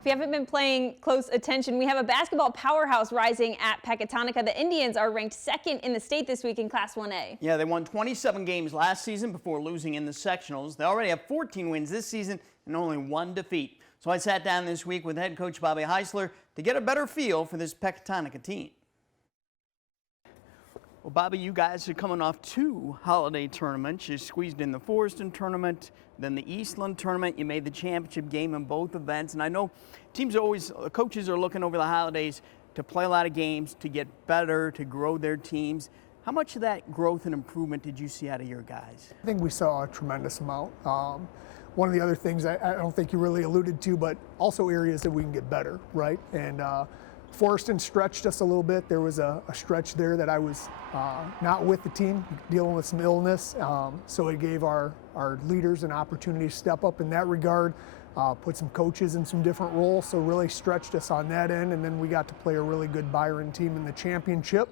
If you haven't been paying close attention, we have a basketball powerhouse rising at Pecatonica. The Indians are ranked second in the state this week in Class 1A. Yeah, they won 27 games last season before losing in the sectionals. They already have 14 wins this season and only 1 defeat. So I sat down this week with head coach Bobby Heisler to get a better feel for this Pecatonica team. Well, Bobby, you guys are coming off 2 holiday tournaments. You squeezed in the Forreston tournament, then the Eastland tournament. You made the championship game in both events. And I know coaches are looking over the holidays to play a lot of games, to get better, to grow their teams. How much of that growth and improvement did you see out of your guys? I think we saw a tremendous amount. One of the other things I don't think you really alluded to, but also areas that we can get better, right? And Forreston stretched us a little bit. There was a stretch there that I was not with the team, dealing with some illness. So it gave our leaders an opportunity to step up in that regard, put some coaches in some different roles, so really stretched us on that end. And then we got to play a really good Byron team in the championship,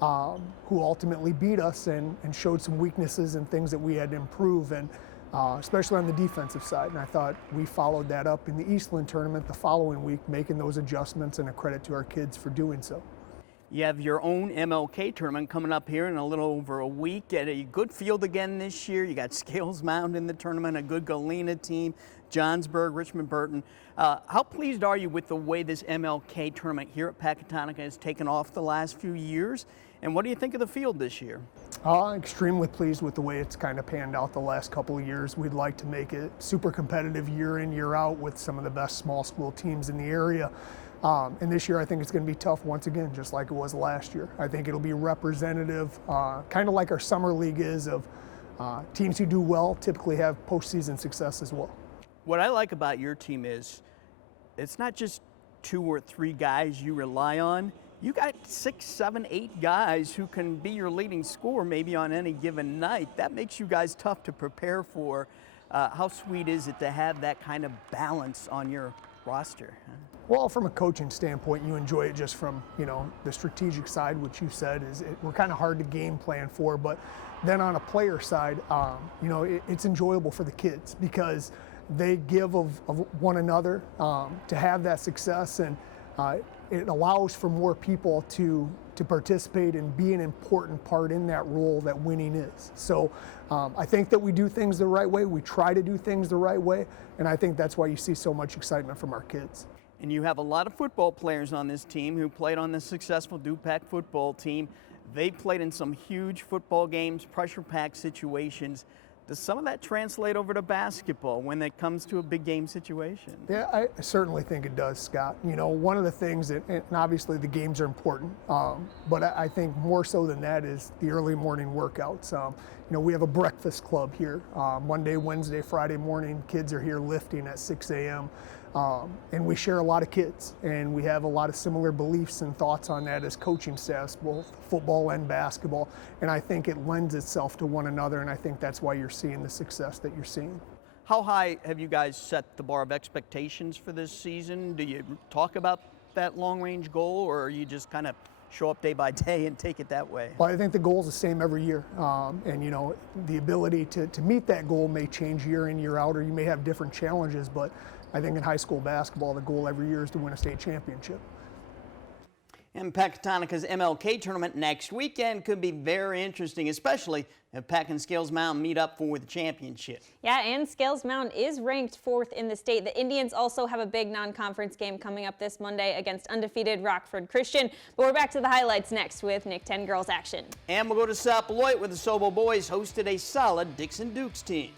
who ultimately beat us and showed some weaknesses and things that we had to improve, and especially on the defensive side. And I thought we followed that up in the Eastland tournament the following week, making those adjustments, and a credit to our kids for doing so. You have your own MLK tournament coming up here in a little over a week. At a good field again this year. You got Scales Mound in the tournament, a good Galena team, Johnsburg, Richmond Burton. How pleased are you with the way this MLK tournament here at Pecatonica has taken off the last few years? And what do you think of the field this year? Extremely pleased with the way it's kind of panned out the last couple of years. We'd like to make it super competitive year in, year out with some of the best small school teams in the area. And this year I think it's going to be tough once again, just like it was last year. I think it'll be representative, kind of like our summer league is, of teams who do well typically have postseason success as well. What I like about your team is it's not just 2 or 3 guys you rely on. You got 6, 7, 8 guys who can be your leading scorer maybe on any given night. That makes you guys tough to prepare for. How sweet is it to have that kind of balance on your roster? Well, from a coaching standpoint, you enjoy it just from, the strategic side, which you said we're kind of hard to game plan for. But then on a player side, it's enjoyable for the kids because they give of one another to have that success, and it allows for more people to participate and be an important part in that role that winning is. So I think that we do things the right way. We try to do things the right way, and I think that's why you see so much excitement from our kids. And you have a lot of football players on this team who played on the successful DuPac football team. They played in some huge football games, pressure-packed situations. Does some of that translate over to basketball when it comes to a big game situation? Yeah, I certainly think it does, Scott. One of the things that, and obviously the games are important, but I think more so than that is the early morning workouts. We have a breakfast club here. Monday, Wednesday, Friday morning, kids are here lifting at 6 a.m. And we share a lot of kids, and we have a lot of similar beliefs and thoughts on that as coaching staffs, both football and basketball. And I think it lends itself to one another, and I think that's why you're seeing the success that you're seeing. How high have you guys set the bar of expectations for this season? Do you talk about that long-range goal, or are you just kind of show up day by day and take it that way? Well, I think the goal is the same every year. And the ability to meet that goal may change year in, year out, or you may have different challenges, but I think in high school basketball, the goal every year is to win a state championship. And Pecatonica's MLK tournament next weekend could be very interesting, especially if Peck and Scales Mound meet up for the championship. Yeah, and Scales Mound is ranked 4th in the state. The Indians also have a big non-conference game coming up this Monday against undefeated Rockford Christian. But we're back to the highlights next with Nick 10 Girls action. And we'll go to South Beloit where the Sobel boys hosted a solid Dixon Dukes team.